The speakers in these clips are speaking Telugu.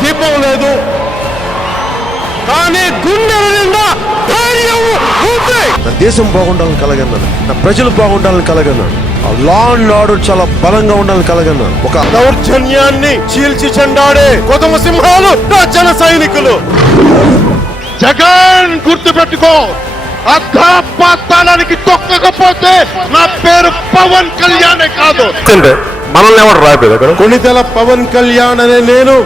దీపం లేదు, కానీ గుండెల నిండా ధైర్యం ఉంది. నా దేశం బాగుండాలని కలగన్నాను, నా ప్రజలు బాగుండాలని కలగన్నాను, లా అండ్ ఆర్డర్ చాలా బలంగా ఉండాలని కలగన్నాను. ఒక దౌర్జన్యాన్ని చీల్చి చెండాడే కొదమ సింహాలు నా జన సైనికులు. జగన్ గుర్తు పెట్టుకో, అర్ధపాతాళానికి తొక్కకపోతే నా పేరు పవన్ కళ్యాణే కాదు. మనల్ని ఎవరు రాయలేదు అక్కడ. కొణిదెల పవన్ కళ్యాణ్ అనే నేను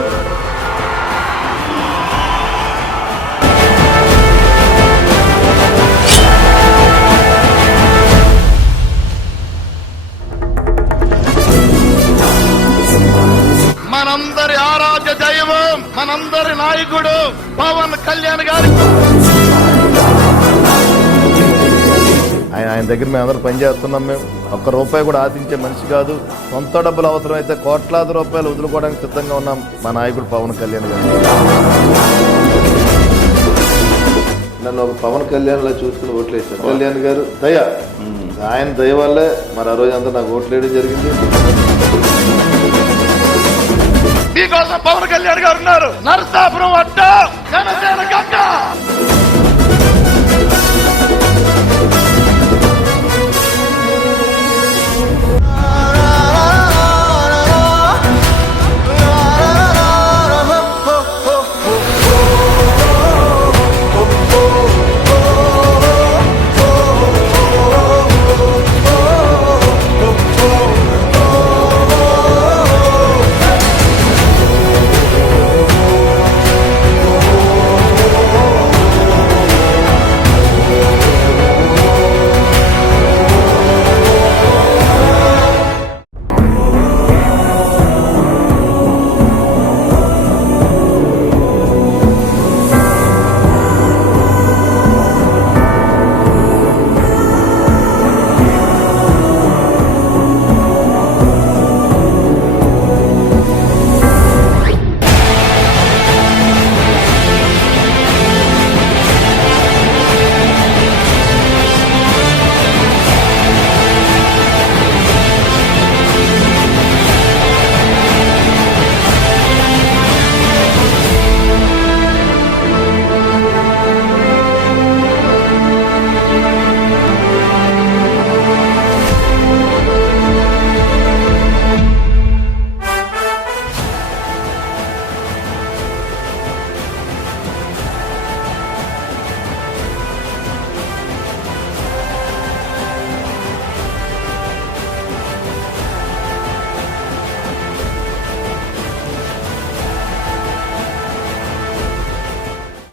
మనందరి ఆరాధ్య దైవం, మనందరి నాయకుడు పవన్ కళ్యాణ్ గారి. ఆయన దగ్గర మేము అందరూ పనిచేస్తున్నాం. మేము ఒక్క రూపాయి కూడా ఆశించే మనిషి కాదు. సొంత డబ్బులు అవసరమైతే కోట్లాది రూపాయలు వదులుకోవడానికి సిద్ధంగా ఉన్నాం మా నాయకుడు పవన్ కళ్యాణ్ గారు. నన్ను ఒక పవన్ కళ్యాణ్ లా చూసుకుని ఓట్లేసారు. కళ్యాణ్ గారు దయ, ఆయన దయ వల్లే మరి ఆ రోజు అంతా నాకు ఓట్లేయడం జరిగింది. మీకోసం పవన్ కళ్యాణ్ గారు ఉన్నారు. నరసాపురం అడ్డ జనసేన